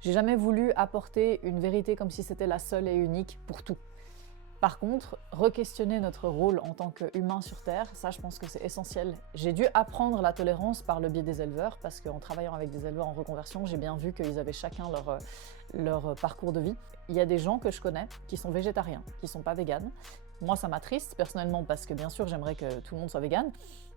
J'ai jamais voulu apporter une vérité comme si c'était la seule et unique pour tout. Par contre, re-questionner notre rôle en tant qu'humain sur Terre, ça je pense que c'est essentiel. J'ai dû apprendre la tolérance par le biais des éleveurs, parce qu'en travaillant avec des éleveurs en reconversion, j'ai bien vu qu'ils avaient chacun leur parcours de vie. Il y a des gens que je connais qui sont végétariens, qui ne sont pas véganes. Moi ça m'attriste personnellement, parce que bien sûr j'aimerais que tout le monde soit végane,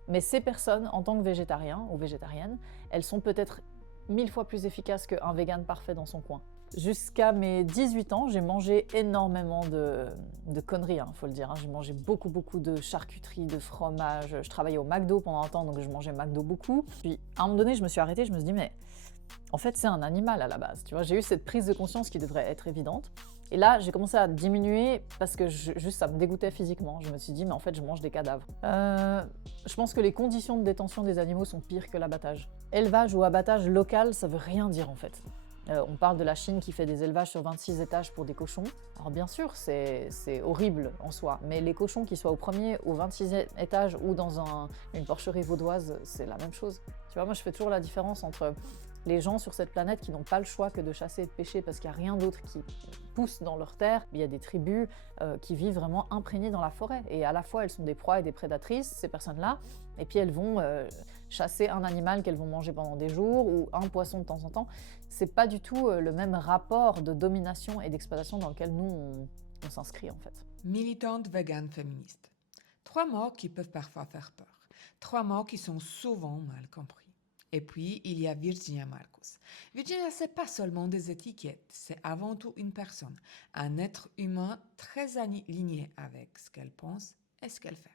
mais ces personnes, en tant que végétariens ou végétariennes, elles sont peut-être 1000 fois plus efficaces qu'un vegan parfait dans son coin. Jusqu'à mes 18 ans, j'ai mangé énormément de conneries, faut le dire. J'ai mangé beaucoup de charcuterie, de fromage. Je travaillais au McDo pendant un temps, donc je mangeais McDo beaucoup. Puis à un moment donné, je me suis arrêtée, je me suis dit, mais en fait, c'est un animal à la base. Tu vois, j'ai eu cette prise de conscience qui devrait être évidente. Et là, j'ai commencé à diminuer parce que juste ça me dégoûtait physiquement. Je me suis dit, mais en fait, je mange des cadavres. Je pense que les conditions de détention des animaux sont pires que l'abattage. Élevage ou abattage local, ça veut rien dire en fait. On parle de la Chine qui fait des élevages sur 26 étages pour des cochons. Alors bien sûr, c'est horrible en soi, mais les cochons qui soient au premier, au 26e étage ou dans une porcherie vaudoise, c'est la même chose. Tu vois, moi je fais toujours la différence entre les gens sur cette planète qui n'ont pas le choix que de chasser et de pêcher parce qu'il n'y a rien d'autre qui pousse dans leur terre. Il y a des tribus qui vivent vraiment imprégnées dans la forêt. Et à la fois, elles sont des proies et des prédatrices, ces personnes-là, et puis elles vont chasser un animal qu'elles vont manger pendant des jours ou un poisson de temps en temps. C'est pas du tout le même rapport de domination et d'exploitation dans lequel nous, on s'inscrit en fait. Militante végane féministe. 3 mots qui peuvent parfois faire peur. 3 mots qui sont souvent mal compris. Et puis, il y a Virginia Marcus. Virginia, c'est pas seulement des étiquettes, c'est avant tout une personne, un être humain très aligné avec ce qu'elle pense et ce qu'elle fait.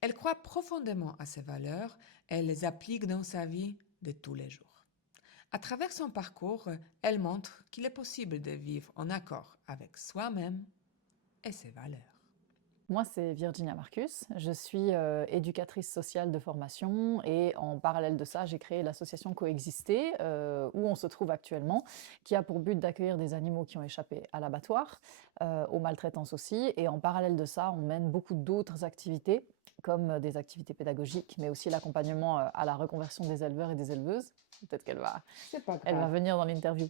Elle croit profondément à ses valeurs et les applique dans sa vie de tous les jours. À travers son parcours, elle montre qu'il est possible de vivre en accord avec soi-même et ses valeurs. Moi, c'est Virginia Marcus. Je suis éducatrice sociale de formation et en parallèle de ça, j'ai créé l'association Coexister, où on se trouve actuellement, qui a pour but d'accueillir des animaux qui ont échappé à l'abattoir, aux maltraitances aussi. Et en parallèle de ça, on mène beaucoup d'autres activités, comme des activités pédagogiques, mais aussi l'accompagnement à la reconversion des éleveurs et des éleveuses. Peut-être C'est pas elle va grave. venir dans l'interview.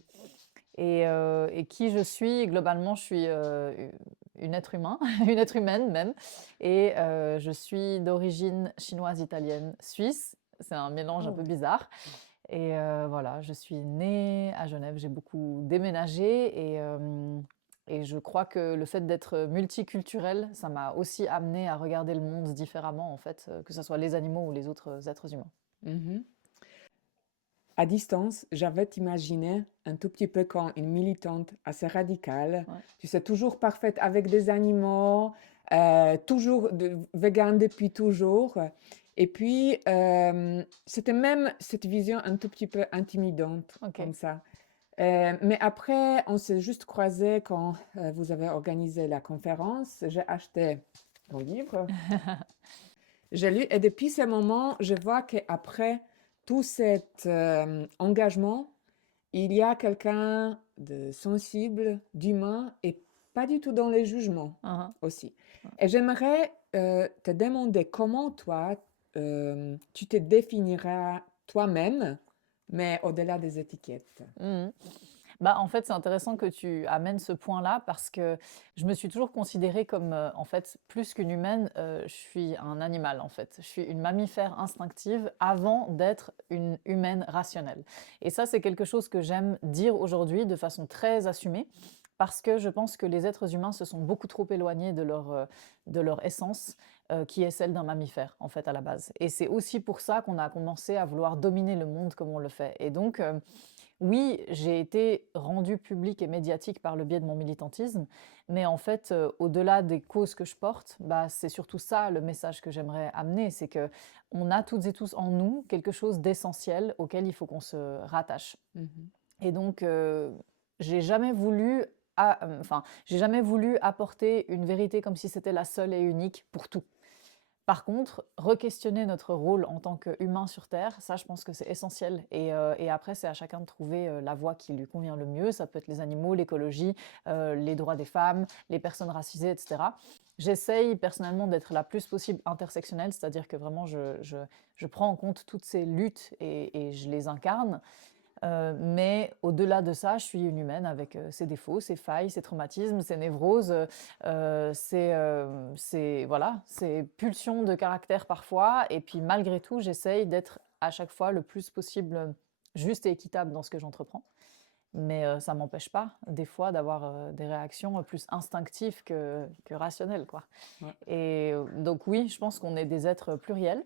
Et qui je suis, globalement, je suis une être humain, une être humaine même. Et je suis d'origine chinoise, italienne, suisse. C'est un mélange un peu Oh. bizarre. Et voilà, je suis née à Genève, j'ai beaucoup déménagé et je crois que le fait d'être multiculturelle, ça m'a aussi amené à regarder le monde différemment, en fait, que ce soit les animaux ou les autres êtres humains. Mhm. À distance, j'avais imaginé un tout petit peu comme une militante assez radicale, Ouais. tu sais, toujours parfaite avec des animaux, toujours vegan depuis toujours. Et puis, c'était même cette vision un tout petit peu intimidante, Ok. comme ça. Mais après, on s'est juste croisés quand vous avez organisé la conférence. J'ai acheté vos livres. J'ai lu et depuis ce moment, je vois qu'après tout cet engagement, il y a quelqu'un de sensible, d'humain et pas du tout dans les jugements Uhum. aussi. Et j'aimerais te demander comment toi, tu te définiras toi-même, mais au-delà des étiquettes. Mhm. Bah, en fait, c'est intéressant que tu amènes ce point-là parce que je me suis toujours considérée comme, en fait, plus qu'une humaine, je suis un animal, en fait. Je suis une mammifère instinctive avant d'être une humaine rationnelle. Et ça, c'est quelque chose que j'aime dire aujourd'hui de façon très assumée parce que je pense que les êtres humains se sont beaucoup trop éloignés de leur essence, qui est celle d'un mammifère, en fait, à la base. Et c'est aussi pour ça qu'on a commencé à vouloir dominer le monde comme on le fait. Et donc, oui, j'ai été rendue publique et médiatique par le biais de mon militantisme, mais en fait, au-delà des causes que je porte, bah, c'est surtout ça le message que j'aimerais amener, c'est que on a toutes et tous en nous quelque chose d'essentiel auquel il faut qu'on se rattache. Mhm. Et donc, j'ai jamais voulu, j'ai jamais voulu apporter une vérité comme si c'était la seule et unique pour tout. Par contre, re-questionner notre rôle en tant qu'humain sur Terre, ça, je pense que c'est essentiel. Et après, c'est à chacun de trouver la voie qui lui convient le mieux. Ça peut être les animaux, l'écologie, les droits des femmes, les personnes racisées, etc. J'essaye personnellement d'être la plus possible intersectionnelle, c'est-à-dire que vraiment, je prends en compte toutes ces luttes et je les incarne. Mais au-delà de ça, je suis une humaine avec ses défauts, ses failles, ses traumatismes, ses névroses, voilà, ses pulsions de caractère parfois. Et puis malgré tout, j'essaye d'être à chaque fois le plus possible juste et équitable dans ce que j'entreprends. Mais ça m'empêche pas, des fois, d'avoir des réactions plus instinctives que rationnelles, quoi. Ouais. Et donc oui, je pense qu'on est des êtres pluriels.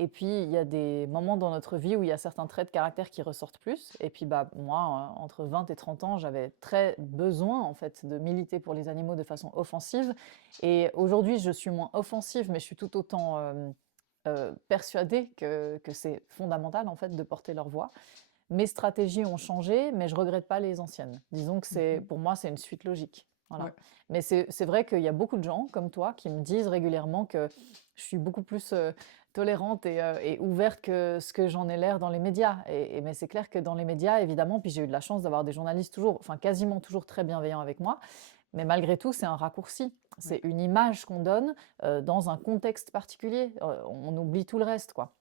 Et puis, il y a des moments dans notre vie où il y a certains traits de caractère qui ressortent plus. Et puis, bah, moi, entre 20 et 30 ans, j'avais très besoin, en fait, de militer pour les animaux de façon offensive. Et aujourd'hui, je suis moins offensive, mais je suis tout autant persuadée que c'est fondamental, en fait, de porter leur voix. Mes stratégies ont changé, mais je regrette pas les anciennes. Disons que Mhm. pour moi, c'est une suite logique. Voilà. Ouais. Mais c'est vrai qu'il y a beaucoup de gens comme toi qui me disent régulièrement que je suis beaucoup plus tolérante et ouverte que ce que j'en ai l'air dans les médias. Mais c'est clair que dans les médias, évidemment, puis j'ai eu de la chance d'avoir des journalistes toujours, enfin quasiment toujours très bienveillants avec moi, mais malgré tout, c'est un raccourci. Ouais. C'est une image qu'on donne dans un contexte particulier. On oublie tout le reste, quoi.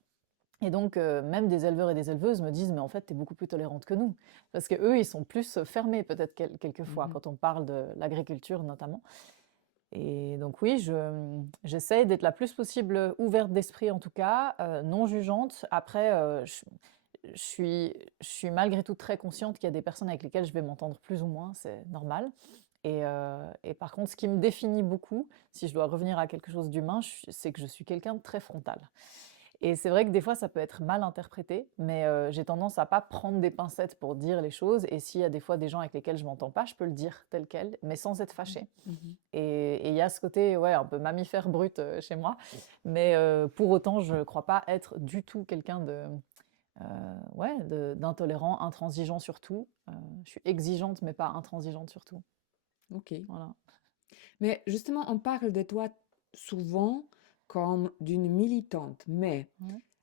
Et donc, même des éleveurs et des éleveuses me disent: «Mais en fait, tu es beaucoup plus tolérante que nous». Parce qu'eux, ils sont plus fermés peut-être quelquefois Mhm. quand on parle de l'agriculture notamment. Et donc oui, j'essaye d'être la plus possible ouverte d'esprit en tout cas, non jugeante. Après, je suis malgré tout très consciente qu'il y a des personnes avec lesquelles je vais m'entendre plus ou moins, c'est normal. Et par contre, ce qui me définit beaucoup, si je dois revenir à quelque chose d'humain, c'est que je suis quelqu'un de très frontal. Et c'est vrai que des fois, ça peut être mal interprété, mais j'ai tendance à pas prendre des pincettes pour dire les choses. Et s'il y a des fois des gens avec lesquels je m'entends pas, je peux le dire tel quel, mais sans être fâchée. Mhm. Et il y a ce côté, ouais, un peu mammifère brut chez moi, mais pour autant, je crois pas être du tout quelqu'un ouais, d'intolérant, intransigeant sur tout. Je suis exigeante, mais pas intransigeante sur tout. Ok. Voilà. Mais justement, on parle de toi souvent comme d'une militante, mais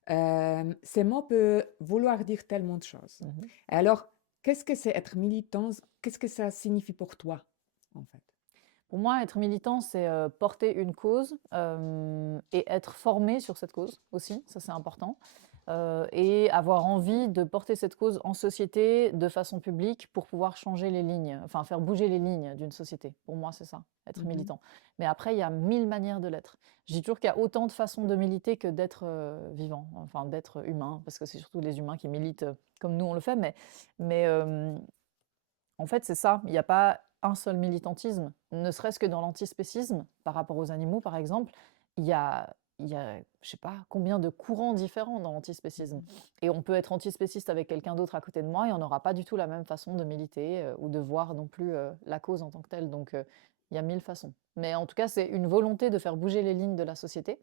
Ouais. ces mots peuvent vouloir dire tellement de choses. Mhm. Alors, qu'est-ce que c'est être militant? Qu'est-ce que ça signifie pour toi, en fait? Pour moi, être militant, c'est porter une cause et être formé sur cette cause aussi, ça c'est important. Et avoir envie de porter cette cause en société de façon publique pour pouvoir changer les lignes, enfin faire bouger les lignes d'une société. Pour moi, c'est ça, être Mhm. militant. Mais après, il y a 1000 manières de l'être. Je dis toujours qu'il y a autant de façons de militer que d'être vivant, enfin d'être humain, parce que c'est surtout les humains qui militent comme nous on le fait. Mais en fait, c'est ça. Il n'y a pas un seul militantisme, ne serait-ce que dans l'antispécisme, par rapport aux animaux, par exemple. Il y a, je sais pas, combien de courants différents dans l'antispécisme. Mhm. Et on peut être antispéciste avec quelqu'un d'autre à côté de moi et on n'aura pas du tout la même façon de militer ou de voir non plus la cause en tant que telle. Donc, il y a 1000 façons. Mais en tout cas, c'est une volonté de faire bouger les lignes de la société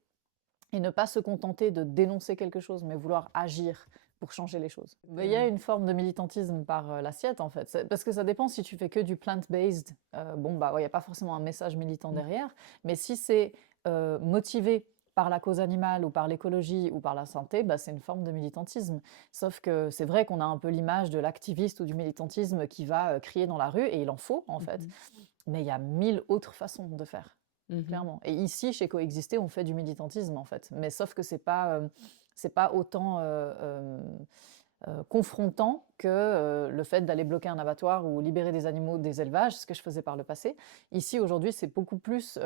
et ne pas se contenter de dénoncer quelque chose, mais vouloir agir pour changer les choses. Mais il y a une forme de militantisme par l'assiette, en fait. Parce que ça dépend si tu fais que du plant-based. Bon, bah, il n'y a pas forcément un message militant Mhm. derrière. Mais si c'est motivé par la cause animale ou par l'écologie ou par la santé, bah, c'est une forme de militantisme. Sauf que c'est vrai qu'on a un peu l'image de l'activiste ou du militantisme qui va crier dans la rue, et il en faut, en fait. Mhm. Mais il y a 1000 autres façons de faire. Mhm. Clairement. Et ici, chez Coexister, on fait du militantisme, en fait. Mais sauf que c'est pas autant confrontant que le fait d'aller bloquer un abattoir ou libérer des animaux des élevages, ce que je faisais par le passé. Ici, aujourd'hui, c'est beaucoup plus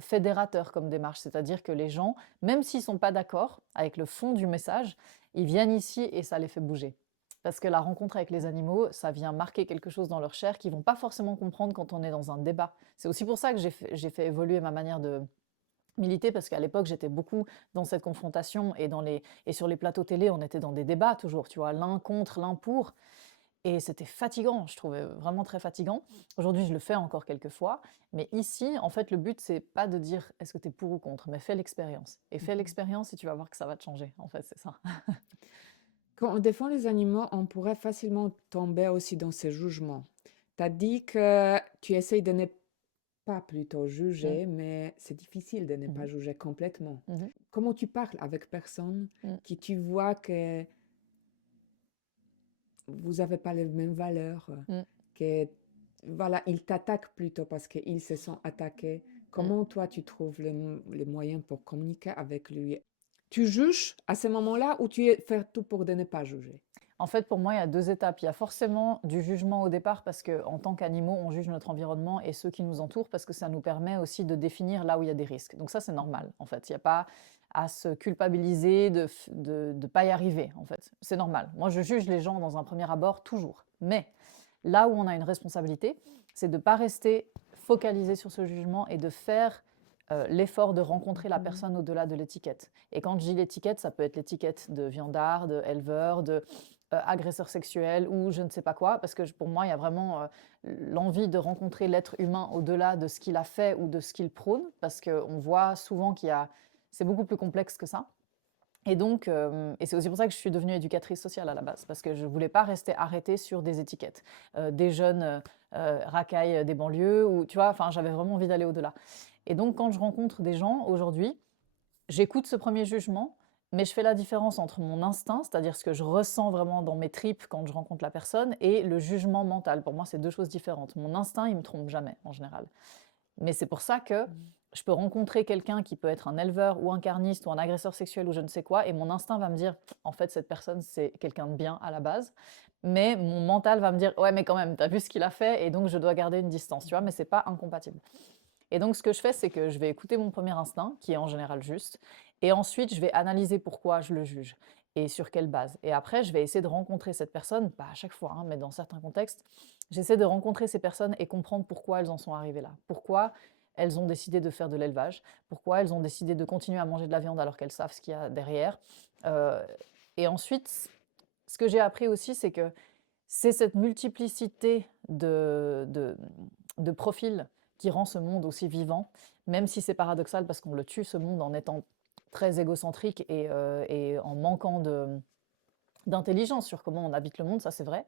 fédérateur comme démarche. C'est-à-dire que les gens, même s'ils sont pas d'accord avec le fond du message, ils viennent ici et ça les fait bouger. Parce que la rencontre avec les animaux, ça vient marquer quelque chose dans leur chair qu'ils vont pas forcément comprendre quand on est dans un débat. C'est aussi pour ça que j'ai fait évoluer ma manière de militer, parce qu'à l'époque, j'étais beaucoup dans cette confrontation et sur les plateaux télé, on était dans des débats toujours, tu vois, l'un contre, l'un pour. Et c'était fatigant, je trouvais vraiment très fatigant. Aujourd'hui, je le fais encore quelques fois. Mais ici, en fait, le but, c'est pas de dire est-ce que tu es pour ou contre, mais fais l'expérience. Et fais Mhm. l'expérience et tu vas voir que ça va te changer. En fait, c'est ça. Quand on défend les animaux, on pourrait facilement tomber aussi dans ces jugements. Tu as dit que tu essayes de ne pas plutôt Mm, juger, mais c'est difficile de ne pas mhm, juger complètement. mhm, Comment tu parles avec personne mm, qui tu vois que vous n'avez pas les mêmes valeurs, mm, que voilà, ils t'attaquent plutôt parce qu'ils se sont attaqués. mm. Comment toi tu trouves les moyens pour communiquer avec lui? Tu juges à ce moment-là ou tu fais tout pour de ne pas juger? En fait, pour moi, il y a 2 étapes. Il y a forcément du jugement au départ parce qu'en tant qu'animaux, on juge notre environnement et ceux qui nous entourent parce que ça nous permet aussi de définir là où il y a des risques. Donc ça, c'est normal, en fait. Il y a pas à se culpabiliser de pas y arriver, en fait. C'est normal. Moi, je juge les gens dans un premier abord toujours. Mais là où on a une responsabilité, c'est de ne pas rester focalisé sur ce jugement et de faire l'effort de rencontrer la personne au-delà de l'étiquette. Et quand je dis l'étiquette, ça peut être l'étiquette de viandard, de éleveur, de agresseur sexuel ou je ne sais pas quoi, parce que pour moi, il y a vraiment l'envie de rencontrer l'être humain au-delà de ce qu'il a fait ou de ce qu'il prône, parce qu'on voit souvent c'est beaucoup plus complexe que ça. Et donc, et c'est aussi pour ça que je suis devenue éducatrice sociale à la base, parce que je ne voulais pas rester arrêtée sur des étiquettes, des jeunes racailles des banlieues, ou tu vois, enfin, j'avais vraiment envie d'aller au-delà. Et donc, quand je rencontre des gens aujourd'hui, j'écoute ce premier jugement, mais je fais la différence entre mon instinct, c'est-à-dire ce que je ressens vraiment dans mes tripes quand je rencontre la personne, et le jugement mental. Pour moi, c'est deux choses différentes. Mon instinct, il me trompe jamais, en général. Mais c'est pour ça que je peux rencontrer quelqu'un qui peut être un éleveur ou un carniste ou un agresseur sexuel ou je ne sais quoi, et mon instinct va me dire, en fait, cette personne, c'est quelqu'un de bien à la base. Mais mon mental va me dire, ouais, mais quand même, t'as vu ce qu'il a fait, et donc je dois garder une distance, tu vois, mais c'est pas incompatible. Et donc, ce que je fais, c'est que je vais écouter mon premier instinct, qui est en général juste, et ensuite, je vais analyser pourquoi je le juge et sur quelle base. Et après, je vais essayer de rencontrer cette personne, pas à chaque fois, hein, mais dans certains contextes, j'essaie de rencontrer ces personnes et comprendre pourquoi elles en sont arrivées là. Pourquoi elles ont décidé de faire de l'élevage, pourquoi elles ont décidé de continuer à manger de la viande alors qu'elles savent ce qu'il y a derrière. Euh, et ensuite, ce que j'ai appris aussi, c'est que c'est cette multiplicité de profils qui rend ce monde aussi vivant, même si c'est paradoxal parce qu'on le tue, ce monde, en étant très égocentrique et en manquant d'intelligence sur comment on habite le monde, ça c'est vrai.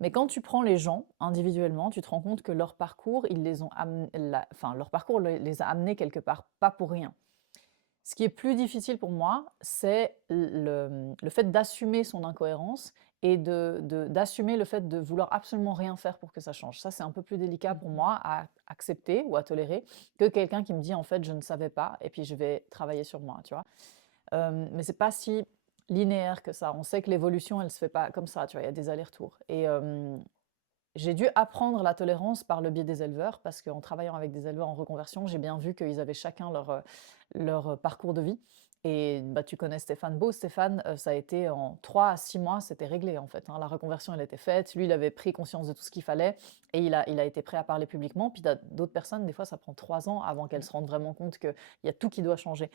Mais quand tu prends les gens individuellement, tu te rends compte que leur parcours, leur parcours les a amenés quelque part, pas pour rien. Ce qui est plus difficile pour moi, c'est le fait d'assumer son incohérence et d'assumer le fait de vouloir absolument rien faire pour que ça change. Ça, c'est un peu plus délicat pour moi à accepter ou à tolérer que quelqu'un qui me dit en fait je ne savais pas et puis je vais travailler sur moi, tu vois. Mais c'est pas si linéaire que ça. On sait que l'évolution, elle se fait pas comme ça, tu vois, il y a des allers-retours. Et j'ai dû apprendre la tolérance par le biais des éleveurs, parce qu'en travaillant avec des éleveurs en reconversion, j'ai bien vu qu'ils avaient chacun leur parcours de vie. Et bah, tu connais Stéphane Beau. Stéphane, ça a été en 3 à 6 mois, c'était réglé en fait, hein. La reconversion, elle était faite. Lui, il avait pris conscience de tout ce qu'il fallait et il a été prêt à parler publiquement. Puis d'autres personnes, des fois, ça prend 3 ans avant qu'elles se rendent vraiment compte qu'il y a tout qui doit changer.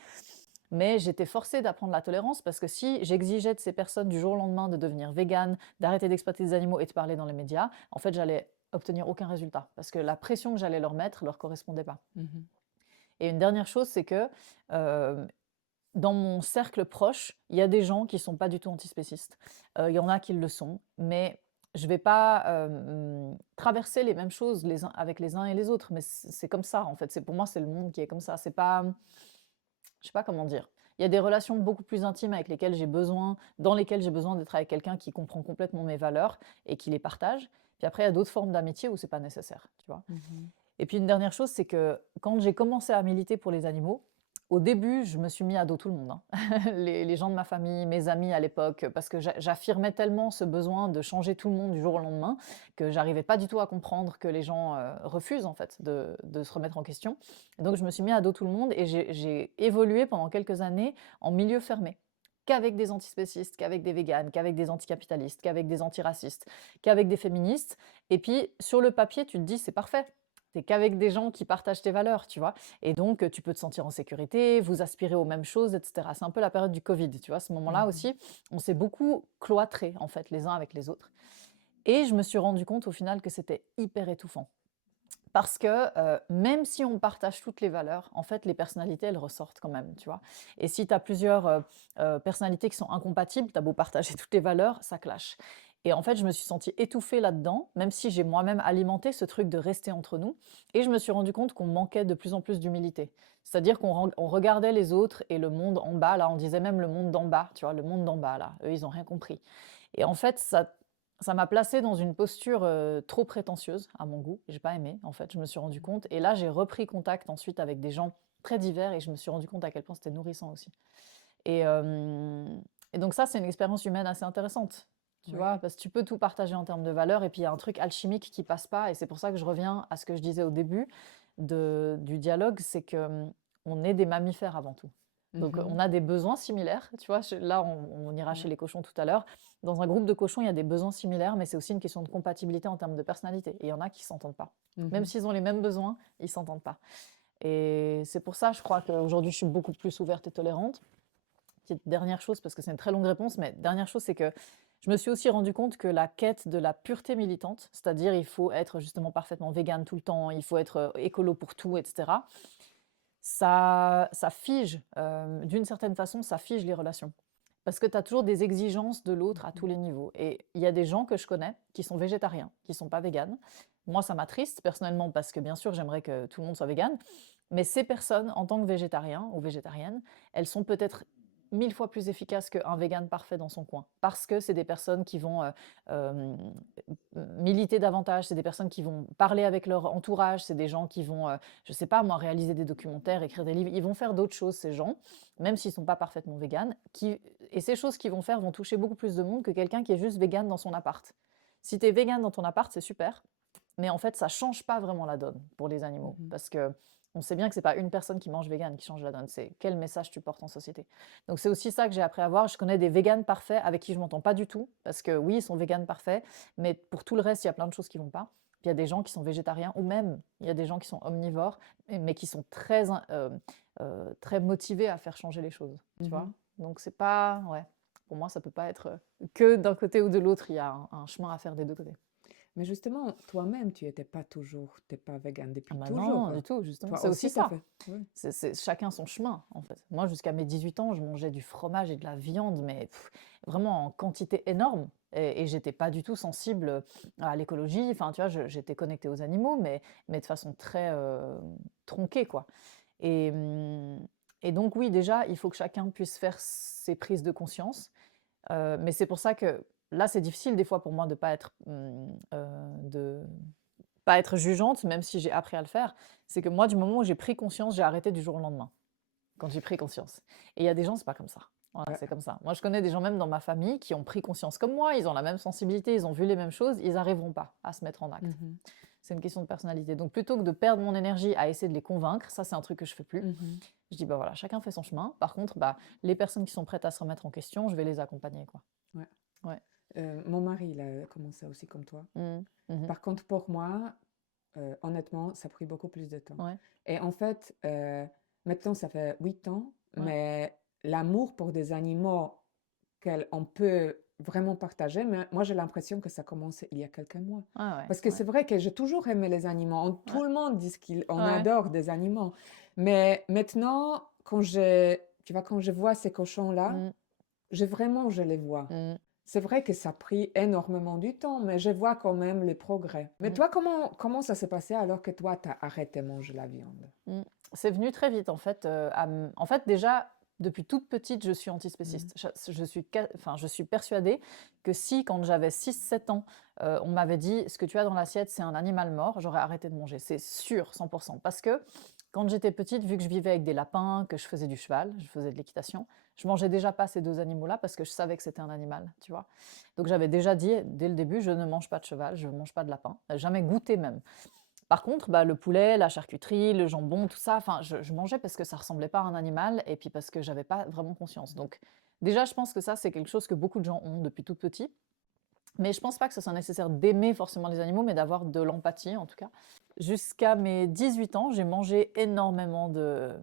Mais j'étais forcée d'apprendre la tolérance parce que si j'exigeais de ces personnes du jour au lendemain de devenir véganes, d'arrêter d'exploiter des animaux et de parler dans les médias, en fait, j'allais obtenir aucun résultat parce que la pression que j'allais leur mettre leur correspondait pas. Et une dernière chose, c'est que euh, dans mon cercle proche, il y a des gens qui sont pas du tout antispécistes. Il y en a qui le sont, mais je vais pas traverser les mêmes choses les uns avec les uns et les autres. Mais c'est comme ça, en fait. C'est pour moi, c'est le monde qui est comme ça. C'est pas, je sais pas comment dire. Il y a des relations beaucoup plus intimes dans lesquelles j'ai besoin d'être avec quelqu'un qui comprend complètement mes valeurs et qui les partage. Puis après, il y a d'autres formes d'amitié où c'est pas nécessaire, tu vois. Et puis une dernière chose, c'est que quand j'ai commencé à militer pour les animaux, au début, je me suis mis à dos tout le monde, hein. Les gens de ma famille, mes amis à l'époque, parce que j'affirmais tellement ce besoin de changer tout le monde du jour au lendemain que j'arrivais pas du tout à comprendre que les gens refusent en fait de se remettre en question. Et donc je me suis mis à dos tout le monde et j'ai évolué pendant quelques années en milieu fermé. Qu'avec des antispécistes, qu'avec des véganes, qu'avec des anticapitalistes, qu'avec des antiracistes, qu'avec des féministes. Et puis sur le papier, tu te dis c'est parfait. T'es qu'avec des gens qui partagent tes valeurs, tu vois. Et donc, tu peux te sentir en sécurité, vous aspirez aux mêmes choses, etc. C'est un peu la période du Covid, tu vois. À ce moment-là aussi, on s'est beaucoup cloîtrés, en fait, les uns avec les autres. Et je me suis rendu compte au final que c'était hyper étouffant. Parce que même si on partage toutes les valeurs, en fait, les personnalités, elles ressortent quand même, tu vois. Et si tu as plusieurs personnalités qui sont incompatibles, tu as beau partager toutes les valeurs, ça clash. Et en fait, je me suis sentie étouffée là-dedans, même si j'ai moi-même alimenté ce truc de rester entre nous. Et je me suis rendu compte qu'on manquait de plus en plus d'humilité. C'est-à-dire qu'on regardait les autres et le monde en bas, là, on disait même le monde d'en bas, tu vois, le monde d'en bas, là. Eux, ils n'ont rien compris. Et en fait, ça m'a placée dans une posture trop prétentieuse à mon goût. J'ai pas aimé, en fait, je me suis rendu compte. Et là, j'ai repris contact ensuite avec des gens très divers et je me suis rendu compte à quel point c'était nourrissant aussi. Et, euh, et donc ça, c'est une expérience humaine assez intéressante. Tu Ouais. vois, parce que tu peux tout partager en termes de valeurs et puis il y a un truc alchimique qui passe pas et c'est pour ça que je reviens à ce que je disais au début du dialogue, c'est que on est des mammifères avant tout. Donc on Mhm. a des besoins similaires, tu vois. Là, on ira chez Ouais. les cochons tout à l'heure. Dans un groupe de cochons, il y a des besoins similaires, mais c'est aussi une question de compatibilité en termes de personnalité. Et il y en a qui s'entendent pas. Même Mhm. s'ils ont les mêmes besoins, ils s'entendent pas. Et c'est pour ça, je crois qu'aujourd'hui, je suis beaucoup plus ouverte et tolérante. Petite dernière chose, parce que c'est une très longue réponse, mais dernière chose, c'est que je me suis aussi rendu compte que la quête de la pureté militante, c'est-à-dire il faut être justement parfaitement vegan tout le temps, il faut être écolo pour tout, etc., ça fige, d'une certaine façon, ça fige les relations. Parce que tu as toujours des exigences de l'autre à tous les niveaux. Et il y a des gens que je connais qui sont végétariens, qui ne sont pas véganes. Moi, ça m'attriste personnellement parce que bien sûr, j'aimerais que tout le monde soit végane. Mais ces personnes, en tant que végétariens ou végétariennes, elles sont peut-être 1000 fois plus efficaces qu'un vegan parfait dans son coin. Parce que c'est des personnes qui vont euh, militer davantage, c'est des personnes qui vont parler avec leur entourage, c'est des gens qui vont, je sais pas moi, réaliser des documentaires, écrire des livres. Ils vont faire d'autres choses, ces gens, même s'ils sont pas parfaitement véganes. Et ces choses qu'ils vont faire vont toucher beaucoup plus de monde que quelqu'un qui est juste végane dans son appart. Si tu es végane dans ton appart, c'est super, mais en fait, ça change pas vraiment la donne pour les animaux. Mhm. Parce que on sait bien que c'est pas une personne qui mange vegan qui change la donne, c'est quel message tu portes en société. Donc c'est aussi ça que j'ai appris à voir. Je connais des véganes parfaits avec qui je m'entends pas du tout, parce que oui, ils sont véganes parfaits, mais pour tout le reste, il y a plein de choses qui vont pas. Puis il y a des gens qui sont végétariens, ou même il y a des gens qui sont omnivores, mais qui sont très motivés à faire changer les choses, tu vois. Mhm. Donc c'est pas, ouais, pour moi, ça peut pas être que d'un côté ou de l'autre, il y a un chemin à faire des deux côtés. Mais justement, toi-même, tu n'étais pas toujours, t'es pas vegan Ah depuis bah toujours. non, du tout, justement. Toi C'est aussi aussi, t'as ça. fait. Ouais. C'est chacun son chemin, en fait. Moi, jusqu'à mes 18 ans, je mangeais du fromage et de la viande, mais vraiment en quantité énorme. Et j'étais pas du tout sensible à l'écologie. Enfin, tu vois, j'étais connectée aux animaux, mais de façon très tronquée, quoi. Et, et donc, oui, déjà, il faut que chacun puisse faire ses prises de conscience. Mais c'est pour ça que là, c'est difficile des fois pour moi de pas être, de pas être jugeante, même si j'ai appris à le faire. C'est que moi, du moment où j'ai pris conscience, j'ai arrêté du jour au lendemain, quand j'ai pris conscience. Et il y a des gens, c'est pas comme ça. Voilà, Ouais. c'est comme ça. Moi, je connais des gens même dans ma famille qui ont pris conscience comme moi, ils ont la même sensibilité, ils ont vu les mêmes choses, ils n'arriveront pas à se mettre en acte. Mhm. C'est une question de personnalité. Donc plutôt que de perdre mon énergie à essayer de les convaincre, ça c'est un truc que je fais plus. Mhm. Je dis bah voilà, chacun fait son chemin. Par contre, bah les personnes qui sont prêtes à se remettre en question, je vais les accompagner quoi. Ouais. Ouais. Mon mari, il a commencé aussi comme toi. Mhm. Mhm. Par contre, pour moi, honnêtement, ça a pris beaucoup plus de temps. Ouais. Et en fait, maintenant, ça fait 8 ans, Ouais. mais l'amour pour des animaux qu'on peut vraiment partager, mais moi, j'ai l'impression que ça commence il y a quelques mois. Ah ouais. Parce que Ouais. c'est vrai que j'ai toujours aimé les animaux. Ouais. Tout le monde dit qu'on Ouais. adore des animaux. Mais maintenant, tu vois, quand je vois ces cochons-là, Mhm. je les vois. Mhm. C'est vrai que ça a pris énormément du temps, mais je vois quand même les progrès. Mais Mhm. toi, comment ça s'est passé alors que toi, tu as arrêté de manger la viande? Mmh. C'est venu très vite en fait, en fait déjà, depuis toute petite, je suis Mhm. antispéciste. Je suis persuadée que si quand j'avais 6 7 ans, on m'avait dit: «Ce que tu as dans l'assiette, c'est un animal mort», j'aurais arrêté de manger. C'est sûr, 100. Parce que quand j'étais petite, vu que je vivais avec des lapins, que je faisais du cheval, je faisais de l'équitation, je mangeais déjà pas ces 2 animaux-là parce que je savais que c'était un animal, tu vois? Donc j'avais déjà dit dès le début: «Je ne mange pas de cheval, je ne mange pas de lapin», jamais goûté même. Par contre, bah, le poulet, la charcuterie, le jambon, tout ça, enfin, je mangeais parce que ça ressemblait pas à un animal et puis parce que j'avais pas vraiment conscience. Donc, déjà, je pense que ça, c'est quelque chose que beaucoup de gens ont depuis tout petit. Mais je pense pas que ce soit nécessaire d'aimer forcément les animaux, mais d'avoir de l'empathie en tout cas. Jusqu'à mes 18 ans, j'ai mangé énormément de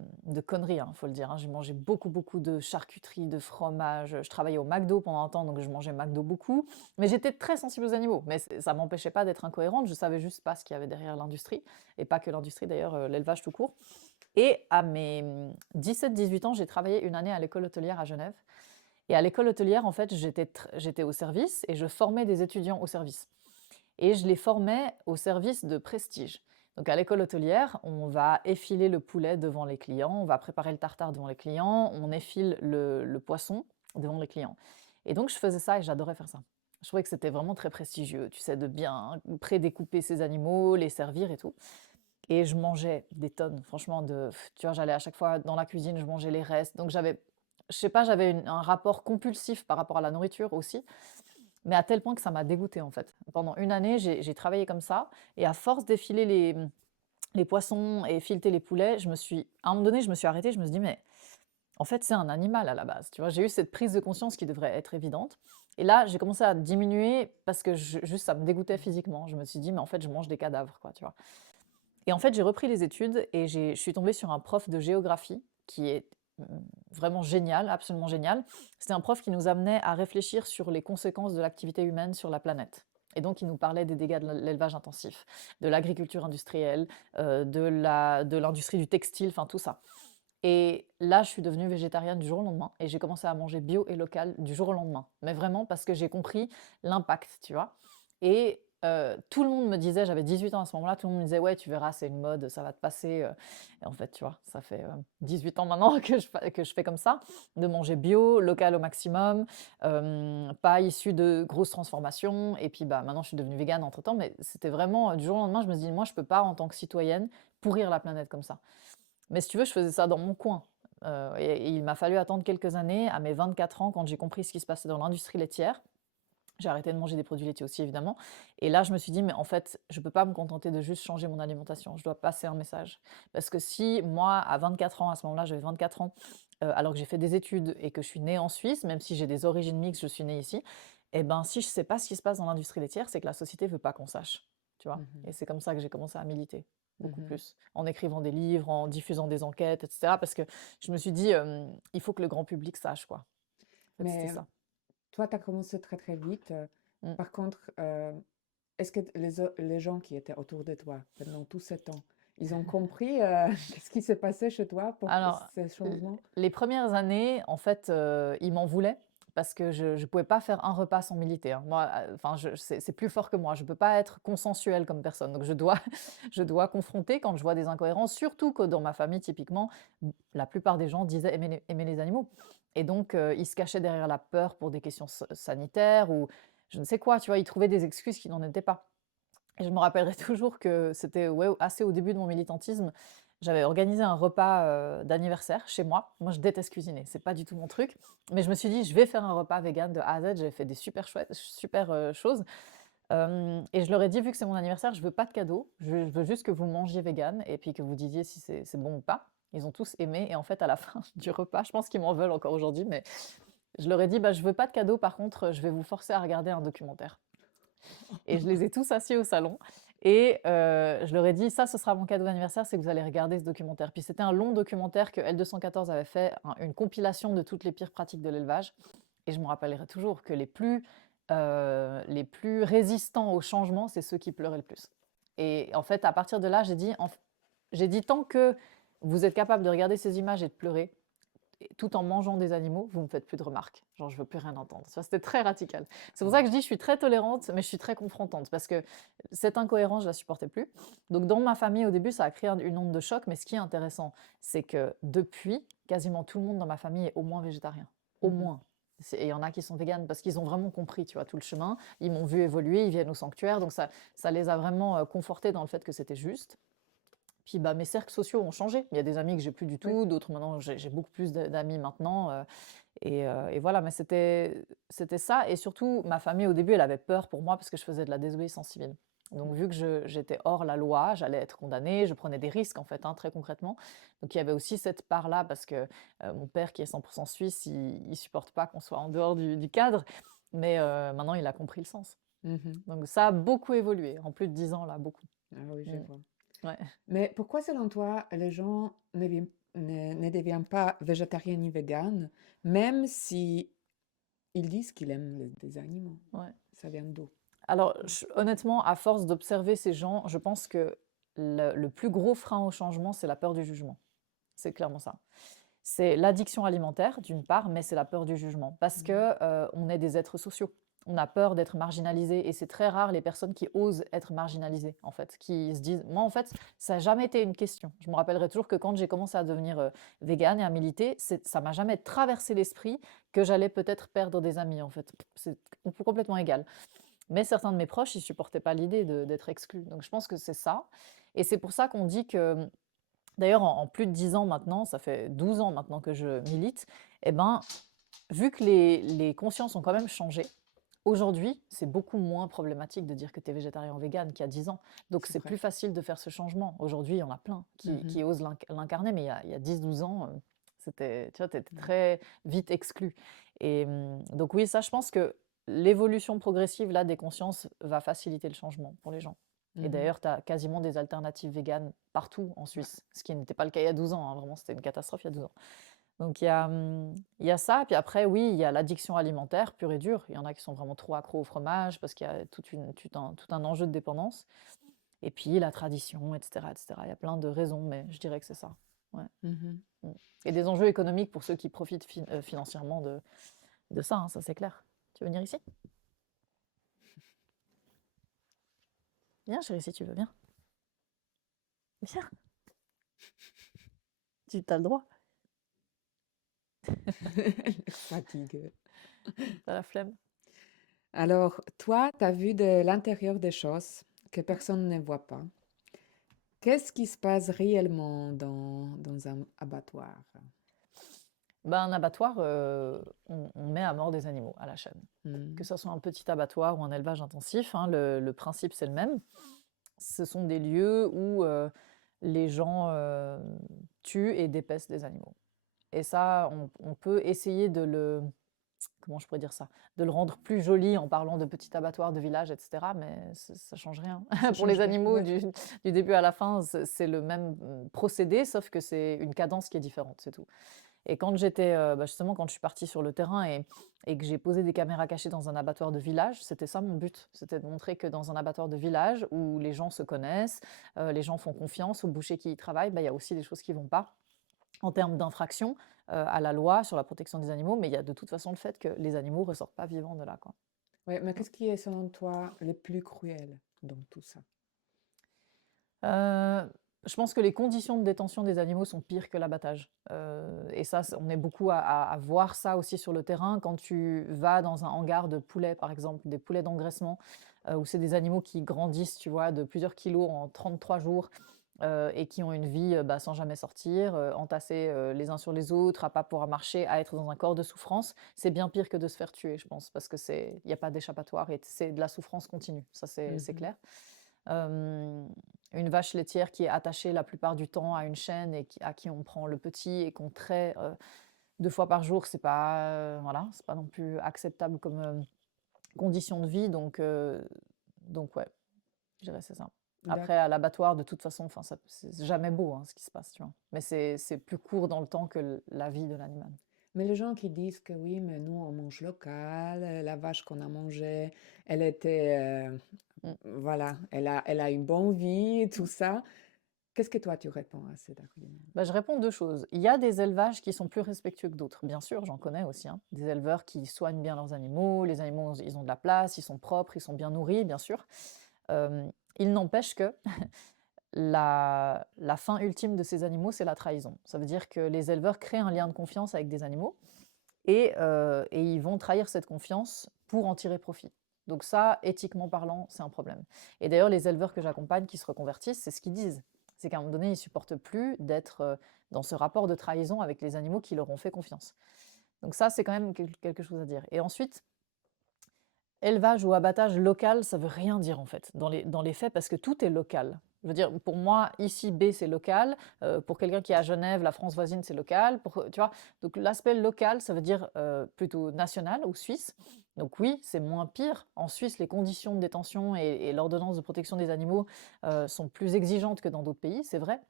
conneries, hein, faut le dire, hein. J'ai mangé beaucoup, beaucoup de charcuterie, de fromage. Je travaillais au McDo pendant un temps, donc je mangeais McDo beaucoup. Mais j'étais très sensible aux animaux. Mais ça m'empêchait pas d'être incohérente. Je savais juste pas ce qu'il y avait derrière l'industrie. Et pas que l'industrie d'ailleurs, l'élevage tout court. Et à mes 17-18 ans, j'ai travaillé une année à l'école hôtelière à Genève. Et à l'école hôtelière, en fait, j'étais au service et je formais des étudiants au service. Et je les formais au service de prestige. Donc à l'école hôtelière, on va effiler le poulet devant les clients, on va préparer le tartare devant les clients, on effile le poisson devant les clients. Et donc je faisais ça et j'adorais faire ça. Je trouvais que c'était vraiment très prestigieux, tu sais, de bien prédécouper ces animaux, les servir et tout. Et je mangeais des tonnes, franchement, tu vois, j'allais à chaque fois dans la cuisine, je mangeais les restes. Donc je sais pas, j'avais un rapport compulsif par rapport à la nourriture aussi. mais à tel point que ça m'a dégoûtée en fait. Pendant une année, j'ai travaillé comme ça, et à force d'effiler les poissons et fileter les poulets, à un moment donné, je me suis arrêtée, je me suis dit, mais en fait, c'est un animal à la base, tu vois. J'ai eu cette prise de conscience qui devrait être évidente. Et là, j'ai commencé à diminuer parce que juste ça me dégoûtait physiquement. Je me suis dit, mais en fait, je mange des cadavres, quoi, tu vois. Et en fait, j'ai repris les études et je suis tombée sur un prof de géographie qui est vraiment génial, absolument génial. C'était un prof qui nous amenait à réfléchir sur les conséquences de l'activité humaine sur la planète. Et donc, il nous parlait des dégâts de l'élevage intensif, de l'agriculture industrielle, de l'industrie du textile, enfin tout ça. Et là, je suis devenue végétarienne du jour au lendemain et j'ai commencé à manger bio et local du jour au lendemain. Mais vraiment parce que j'ai compris l'impact, tu vois. Et tout le monde me disait, j'avais 18 ans à ce moment-là, tout le monde me disait, ouais, tu verras, c'est une mode, ça va te passer. Et en fait, tu vois, ça fait 18 ans maintenant que je fais comme ça, de manger bio, local au maximum, pas issu de grosses transformations. Et puis bah, maintenant, je suis devenue végane entre-temps, mais c'était vraiment, du jour au lendemain, je me suis dit, moi, je peux pas, en tant que citoyenne, pourrir la planète comme ça. Mais si tu veux, je faisais ça dans mon coin. Et il m'a fallu attendre quelques années, à mes 24 ans, quand j'ai compris ce qui se passait dans l'industrie laitière. J'ai arrêté de manger des produits laitiers aussi, évidemment. Et là, je me suis dit, mais en fait, je ne peux pas me contenter de juste changer mon alimentation. Je dois passer un message. Parce que si moi, à 24 ans, à ce moment-là, j'avais 24 ans, alors que j'ai fait des études et que je suis née en Suisse, même si j'ai des origines mixtes, je suis née ici, eh ben, si je ne sais pas ce qui se passe dans l'industrie laitière, c'est que la société ne veut pas qu'on sache. Tu vois. Mhm. Et c'est comme ça que j'ai commencé à militer beaucoup Mhm. plus, en écrivant des livres, en diffusant des enquêtes, etc. Parce que je me suis dit, il faut que le grand public sache, quoi. En fait, c'était Mais ça. toi, tu as commencé très très vite. Mm. Par contre, est-ce que les gens qui étaient autour de toi pendant tout ce temps, ils ont compris qu'est-ce qui s'est passé chez toi pour Alors, ces changements? les premières années, en fait, ils m'en voulaient parce que je ne pouvais pas faire un repas sans militer, hein. Moi, enfin, c'est plus fort que moi. Je ne peux pas être consensuelle comme personne. Donc, je dois confronter quand je vois des incohérences, surtout que dans ma famille, typiquement, la plupart des gens disaient aimer les animaux. Et donc, ils se cachaient derrière la peur pour des questions sanitaires ou je ne sais quoi, tu vois, ils trouvaient des excuses qui n'en étaient pas. Et je me rappellerai toujours que c'était, ouais, assez au début de mon militantisme. J'avais organisé un repas d'anniversaire chez moi. Moi, je déteste cuisiner, c'est pas du tout mon truc. Mais je me suis dit, je vais faire un repas vegan de A à Z. J'avais fait des super chouettes, super choses. Et je leur ai dit, vu que c'est mon anniversaire, je veux pas de cadeau. Je veux juste que vous mangiez vegan et puis que vous disiez si c'est bon ou pas. Ils ont tous aimé. Et en fait, à la fin du repas, je pense qu'ils m'en veulent encore aujourd'hui, mais je leur ai dit, bah, je veux pas de cadeau. Par contre, je vais vous forcer à regarder un documentaire. Et je les ai tous assis au salon. Et je leur ai dit, ça, ce sera mon cadeau d'anniversaire, c'est que vous allez regarder ce documentaire. Puis c'était un long documentaire que L214 avait fait, une compilation de toutes les pires pratiques de l'élevage. Et je me rappellerai toujours que les plus résistants au changement, c'est ceux qui pleuraient le plus. Et en fait, à partir de là, j'ai dit, tant que vous êtes capable de regarder ces images et de pleurer, tout en mangeant des animaux, vous me faites plus de remarques. Genre, je veux plus rien entendre. Ça, c'était très radical. C'est pour ça que je dis, je suis très tolérante, mais je suis très confrontante parce que cette incohérence, je la supportais plus. Donc, dans ma famille, au début, ça a créé une onde de choc. Mais ce qui est intéressant, c'est que depuis, quasiment tout le monde dans ma famille est au moins végétarien. Au Mhm. moins. Et il y en a qui sont véganes parce qu'ils ont vraiment compris, tu vois, tout le chemin. Ils m'ont vu évoluer, ils viennent au sanctuaire. Donc, ça les a vraiment confortés dans le fait que c'était juste. Puis bah, mes cercles sociaux ont changé. Il y a des amis que j'ai plus du Oui. tout, d'autres maintenant, j'ai beaucoup plus d'amis maintenant. Et voilà, mais c'était ça. Et surtout, ma famille, au début, elle avait peur pour moi parce que je faisais de la désobéissance civile. Donc, vu que j'étais hors la loi, j'allais être condamnée, je prenais des risques, en fait, hein, très concrètement. Donc, il y avait aussi cette part-là parce que mon père, qui est 100% suisse, il supporte pas qu'on soit en dehors du cadre. Mais maintenant, il a compris le sens. Mhm. Donc, ça a beaucoup évolué. En plus de 10 ans, là, beaucoup. Ah oui, je Mm. vois. Ouais. Mais pourquoi, selon toi, les gens ne deviennent pas végétariens ni véganes, même si ils disent qu'ils aiment des animaux? Ouais. Ça vient d'où? Alors, honnêtement, à force d'observer ces gens, je pense que le plus gros frein au changement, c'est la peur du jugement. C'est clairement ça. C'est l'addiction alimentaire, d'une part, mais c'est la peur du jugement. Parce que on est des êtres sociaux. On a peur d'être marginalisé. Et c'est très rare les personnes qui osent être marginalisées, en fait, qui se disent. Moi, en fait, ça n'a jamais été une question. Je me rappellerai toujours que quand j'ai commencé à devenir végane et à militer, ça m'a jamais traversé l'esprit que j'allais peut-être perdre des amis, en fait. C'est complètement égal. Mais certains de mes proches, ils supportaient pas l'idée d'être exclus. Donc je pense que c'est ça. Et c'est pour ça qu'on dit que, d'ailleurs, en plus de 10 ans maintenant, ça fait 12 ans maintenant que je milite, eh ben, vu que les consciences ont quand même changé, Aujourd'hui, c'est beaucoup moins problématique de dire que tu es végétarien ou végane qu'il y a 10 ans. Donc C'est c'est vrai. plus facile de faire ce changement. Aujourd'hui, il y en a plein qui osent l'incarner, mais il y a 10-12 ans, c'était, tu vois, tu étais Ouais. très vite exclu. Et donc oui, ça, je pense que l'évolution progressive là, des consciences va faciliter le changement pour les gens. Et Mhm. d'ailleurs, tu as quasiment des alternatives véganes partout en Ouais. Suisse, ce qui n'était pas le cas il y a 12 ans, hein. Vraiment, c'était une catastrophe il y a 12 ans. Donc il y a ça, puis après oui, il y a l'addiction alimentaire pure et dure. Il y en a qui sont vraiment trop accros au fromage parce qu'il y a tout un enjeu de dépendance. Et puis la tradition, etc., etc. Il y a plein de raisons, mais je dirais que c'est ça. Ouais. Mhm. Mm. Et des enjeux économiques pour ceux qui profitent financièrement de ça, hein, ça c'est clair. Tu veux venir ici? Viens, chérie, si tu veux, viens. Viens, tu as le droit. Fatigue. T'as la flemme. Alors, toi, tu as vu de l'intérieur des choses que personne ne voit pas. Qu'est-ce qui se passe réellement dans un abattoir? Ben, un abattoir, on met à mort des animaux à la chaîne. Que Hmm. ce soit un petit abattoir ou un élevage intensif, hein, le principe c'est le même. Ce sont des lieux où les gens tuent et dépècent des animaux. Et ça, on peut essayer de le, comment je pourrais dire ça, de le rendre plus joli en parlant de petit abattoir de village, etc. Mais ça change rien. Ça Pour change les rien. animaux, Ouais. du début à la fin, c'est le même procédé, sauf que c'est une cadence qui est différente, c'est tout. Et quand j'étais, justement, quand je suis partie sur le terrain et que j'ai posé des caméras cachées dans un abattoir de village, c'était ça mon but. C'était de montrer que dans un abattoir de village où les gens se connaissent, les gens font confiance aux bouchers qui y travaillent, bah, il y a aussi des choses qui vont pas en termes d'infraction à la loi sur la protection des animaux, mais il y a de toute façon le fait que les animaux ressortent pas vivants de là, quoi. Ouais, mais qu'est-ce qui est selon toi le plus cruel dans tout ça? Je pense que les conditions de détention des animaux sont pires que l'abattage. Et ça, on est beaucoup à voir ça aussi sur le terrain. Quand tu vas dans un hangar de poulets, par exemple, des poulets d'engraissement, où c'est des animaux qui grandissent, tu vois, de plusieurs kilos en 33 jours, et qui ont une vie bah, sans jamais sortir, entassés les uns sur les autres, à pas pouvoir marcher, à être dans un corps de souffrance, c'est bien pire que de se faire tuer, je pense, parce que il n'y a pas d'échappatoire et c'est de la souffrance continue, ça c'est Mhm. clair. Euh, une vache laitière qui est attachée la plupart du temps à une chaîne et à qui on prend le petit et qu'on traite 2 fois par jour, voilà, c'est pas non plus acceptable comme condition de vie, donc ouais, je dirais c'est ça. Après, D'accord. à l'abattoir, de toute façon, enfin, c'est jamais beau hein, ce qui se passe, tu vois. Mais c'est plus court dans le temps que la vie de l'animal. Mais les gens qui disent que oui, mais nous, on mange local, la vache qu'on a mangée, elle était, Mm. voilà, elle a une bonne vie, et tout ça. Qu'est-ce que toi, tu réponds à cet argument? Bah, je réponds deux choses. Il y a des élevages qui sont plus respectueux que d'autres. Bien sûr, j'en connais aussi, hein. Des éleveurs qui soignent bien leurs animaux, les animaux, ils ont de la place, ils sont propres, ils sont bien nourris, bien sûr. Euh, il n'empêche que la fin ultime de ces animaux, c'est la trahison. Ça veut dire que les éleveurs créent un lien de confiance avec des animaux et ils vont trahir cette confiance pour en tirer profit. Donc ça, éthiquement parlant, c'est un problème. Et d'ailleurs, les éleveurs que j'accompagne qui se reconvertissent, c'est ce qu'ils disent. C'est qu'à un moment donné, ils supportent plus d'être dans ce rapport de trahison avec les animaux qui leur ont fait confiance. Donc ça, c'est quand même quelque chose à dire. Et ensuite, élevage ou abattage local, ça veut rien dire en fait, dans les faits, parce que tout est local. Je veux dire, pour moi, ici, B, c'est local. Pour quelqu'un qui est à Genève, la France voisine, c'est local. Tu vois, donc l'aspect local, ça veut dire plutôt national ou suisse. Donc oui, c'est moins pire. En Suisse, les conditions de détention et l'ordonnance de protection des animaux sont plus exigeantes que dans d'autres pays, c'est vrai.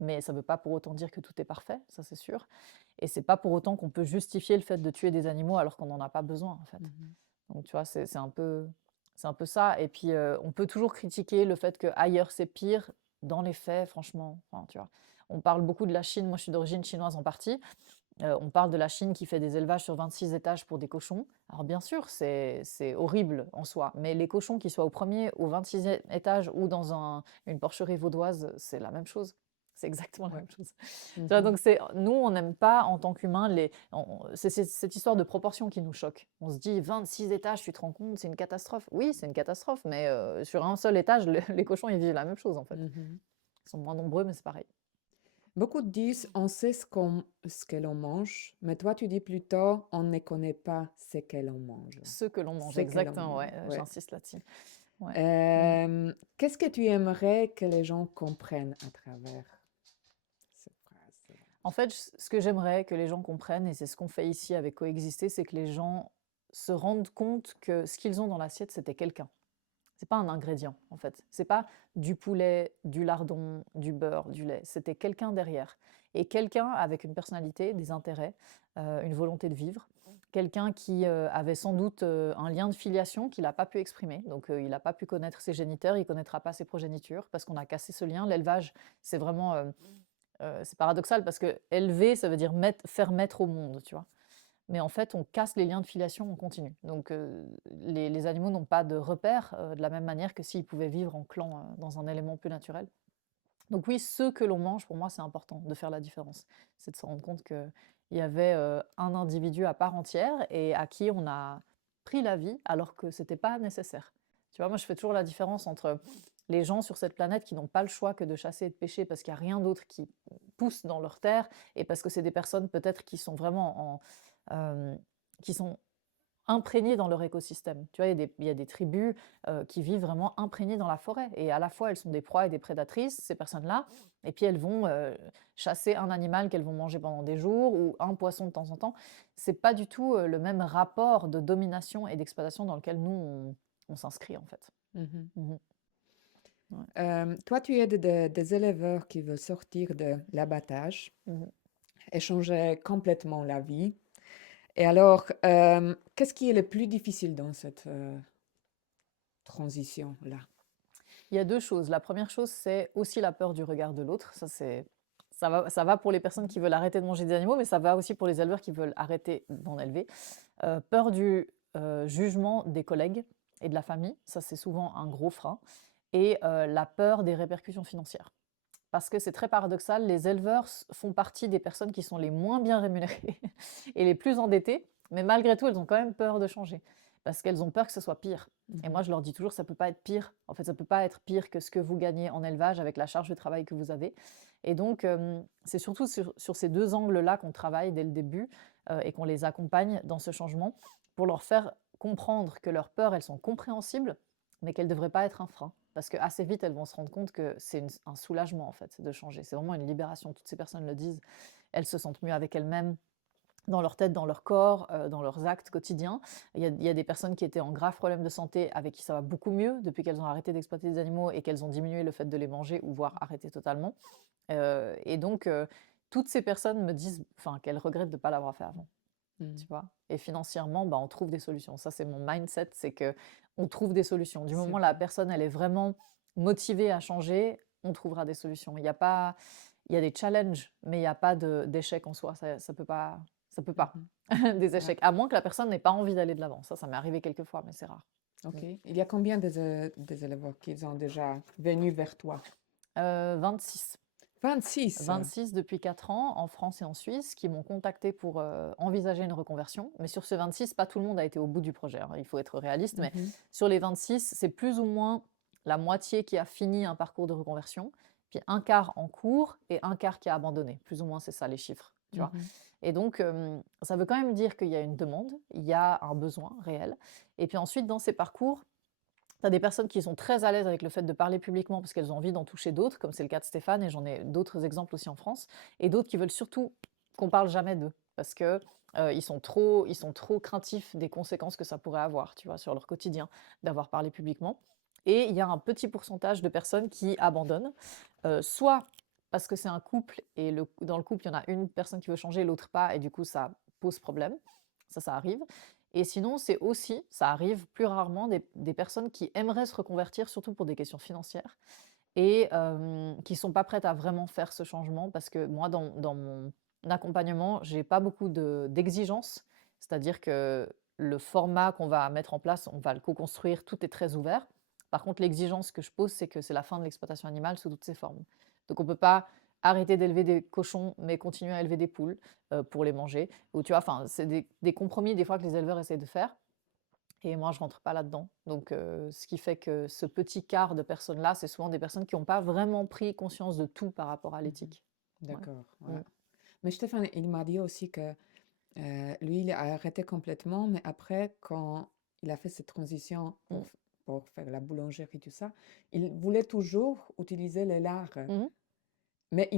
Mais ça ne veut pas pour autant dire que tout est parfait, ça c'est sûr. Et c'est pas pour autant qu'on peut justifier le fait de tuer des animaux alors qu'on n'en a pas besoin, en fait. Mhm. Donc tu vois, c'est un peu ça. Et puis on peut toujours critiquer le fait qu'ailleurs c'est pire. Dans les faits, franchement, enfin, tu vois, on parle beaucoup de la Chine. Moi, je suis d'origine chinoise en partie. On parle de la Chine qui fait des élevages sur 26 étages pour des cochons. Alors bien sûr, c'est horrible en soi, mais les cochons qui soient au premier, au 26e étage ou dans une porcherie vaudoise, c'est la même chose. C'est exactement la Ouais. même chose. Tu vois, Mhm. donc nous, on n'aime pas en tant qu'humains, c'est cette histoire de proportion qui nous choque. On se dit 26 étages, tu te rends compte, c'est une catastrophe. Oui, c'est une catastrophe, mais sur un seul étage, les cochons, ils vivent la même chose en fait. Mhm. Ils sont moins nombreux, mais c'est pareil. Beaucoup disent on sait ce que l'on mange, mais toi tu dis plutôt on ne connaît pas ce que l'on mange. Ce que l'on mange, Ce que l'on exactement, mange, ouais, ouais. j'insiste là-dessus. Ouais. Mhm. Qu'est-ce que tu aimerais que les gens comprennent à travers cette phrase? En fait, ce que j'aimerais que les gens comprennent, et c'est ce qu'on fait ici avec Coexister, c'est que les gens se rendent compte que ce qu'ils ont dans l'assiette, c'était quelqu'un. C'est pas un ingrédient, en fait. C'est pas du poulet, du lardon, du beurre, du lait. C'était quelqu'un derrière. Et quelqu'un avec une personnalité, des intérêts, une volonté de vivre. Quelqu'un qui avait sans doute un lien de filiation qu'il n'a pas pu exprimer. Donc il n'a pas pu connaître ses géniteurs, il ne connaîtra pas ses progénitures parce qu'on a cassé ce lien. L'élevage, c'est vraiment... c'est paradoxal parce que élever, ça veut dire faire mettre au monde, tu vois. Mais en fait, on casse les liens de filiation en continu. Donc, les animaux n'ont pas de repères de la même manière que s'ils pouvaient vivre en clan dans un élément plus naturel. Donc oui, ce que l'on mange, pour moi, c'est important de faire la différence. C'est de se rendre compte qu'il y avait un individu à part entière et à qui on a pris la vie alors que c'était pas nécessaire. Tu vois, moi, je fais toujours la différence entre les gens sur cette planète qui n'ont pas le choix que de chasser et de pêcher parce qu'il n'y a rien d'autre qui pousse dans leur terre et parce que c'est des personnes peut-être qui sont vraiment qui sont imprégnées dans leur écosystème. Tu vois, il y a des tribus qui vivent vraiment imprégnées dans la forêt. Et à la fois, elles sont des proies et des prédatrices, ces personnes-là. Et puis, elles vont chasser un animal qu'elles vont manger pendant des jours ou un poisson de temps en temps. C'est pas du tout le même rapport de domination et d'exploitation dans lequel nous, on s'inscrit, en fait. Mhm. Mhm. Ouais. Toi, tu aides des éleveurs qui veulent sortir de l'abattage Mhm. et changer complètement la vie. Et alors, qu'est-ce qui est le plus difficile dans cette transition-là? Il y a deux choses. La première chose, c'est aussi la peur du regard de l'autre. Ça va pour les personnes qui veulent arrêter de manger des animaux, mais ça va aussi pour les éleveurs qui veulent arrêter d'en élever. Peur du jugement des collègues et de la famille, ça c'est souvent un gros frein. Et la peur des répercussions financières. Parce que c'est très paradoxal, les éleveurs font partie des personnes qui sont les moins bien rémunérées et les plus endettées, mais malgré tout, elles ont quand même peur de changer, parce qu'elles ont peur que ce soit pire. Et moi, je leur dis toujours, ça ne peut pas être pire. En fait, ça ne peut pas être pire que ce que vous gagnez en élevage avec la charge de travail que vous avez. Et donc, c'est surtout sur ces deux angles-là qu'on travaille dès le début et qu'on les accompagne dans ce changement pour leur faire comprendre que leurs peurs, elles sont compréhensibles, mais qu'elles ne devraient pas être un frein. Parce qu'assez vite, elles vont se rendre compte que c'est un soulagement, en fait, de changer. C'est vraiment une libération. Toutes ces personnes le disent. Elles se sentent mieux avec elles-mêmes, dans leur tête, dans leur corps, dans leurs actes quotidiens. Il y a des personnes qui étaient en grave problème de santé avec qui ça va beaucoup mieux depuis qu'elles ont arrêté d'exploiter des animaux et qu'elles ont diminué le fait de les manger ou voire arrêté totalement. Et donc, toutes ces personnes me disent qu'elles regrettent de ne pas l'avoir fait avant. Tu vois? Et financièrement, bah, on trouve des solutions. Ça, c'est mon mindset, c'est que on trouve des solutions. Du moment où la Super. personne, elle est vraiment motivée à changer, on trouvera des solutions. Il y a des challenges, mais il y a pas d'échec en soi. Ça peut pas Mhm. des Ah, échecs, à moins que la personne n'ait pas envie d'aller de l'avant. Ça m'est arrivé quelques fois, mais c'est rare. ok. Il y a combien des éleveurs qui sont déjà venus vers toi? 26. 26. 26 depuis 4 ans en France et en Suisse qui m'ont contacté pour envisager une reconversion. Mais sur ce 26, pas tout le monde a été au bout du projet, hein, il faut être réaliste. Mais Mhm. sur les 26, c'est plus ou moins la moitié qui a fini un parcours de reconversion, puis un quart en cours et un quart qui a abandonné. Plus ou moins, c'est ça les chiffres. Tu vois. Mhm. Et donc, ça veut quand même dire qu'il y a une demande, il y a un besoin réel. Et puis ensuite, dans ces parcours, tu as des personnes qui sont très à l'aise avec le fait de parler publiquement parce qu'elles ont envie d'en toucher d'autres, comme c'est le cas de Stéphane, et j'en ai d'autres exemples aussi en France, et d'autres qui veulent surtout qu'on parle jamais d'eux, parce que ils sont trop craintifs des conséquences que ça pourrait avoir, tu vois, sur leur quotidien, d'avoir parlé publiquement. Et il y a un petit pourcentage de personnes qui abandonnent, soit parce que c'est un couple et dans le couple, il y en a une personne qui veut changer, l'autre pas, et du coup, ça pose problème. Ça arrive. Et sinon, c'est aussi, ça arrive plus rarement, des personnes qui aimeraient se reconvertir, surtout pour des questions financières, et qui ne sont pas prêtes à vraiment faire ce changement, parce que moi, dans mon accompagnement, j'ai pas beaucoup d'exigences, c'est-à-dire que le format qu'on va mettre en place, on va le co-construire, tout est très ouvert. Par contre, l'exigence que je pose, c'est que c'est la fin de l'exploitation animale sous toutes ses formes. Donc on ne peut pas arrêter d'élever des cochons, mais continuer à élever des poules pour les manger. Ou tu vois, enfin, c'est des compromis des fois que les éleveurs essayent de faire. Et moi, je rentre pas là-dedans. Donc, ce qui fait que ce petit quart de personnes-là, c'est souvent des personnes qui n'ont pas vraiment pris conscience de tout par rapport à Mhm. l'éthique. D'accord, Ouais. ouais. Mais Stéphane, il m'a dit aussi que lui, il a arrêté complètement, mais après, quand il a fait cette transition Mm. pour faire la boulangerie, tout ça, il voulait toujours utiliser les lards. Mhm. Mais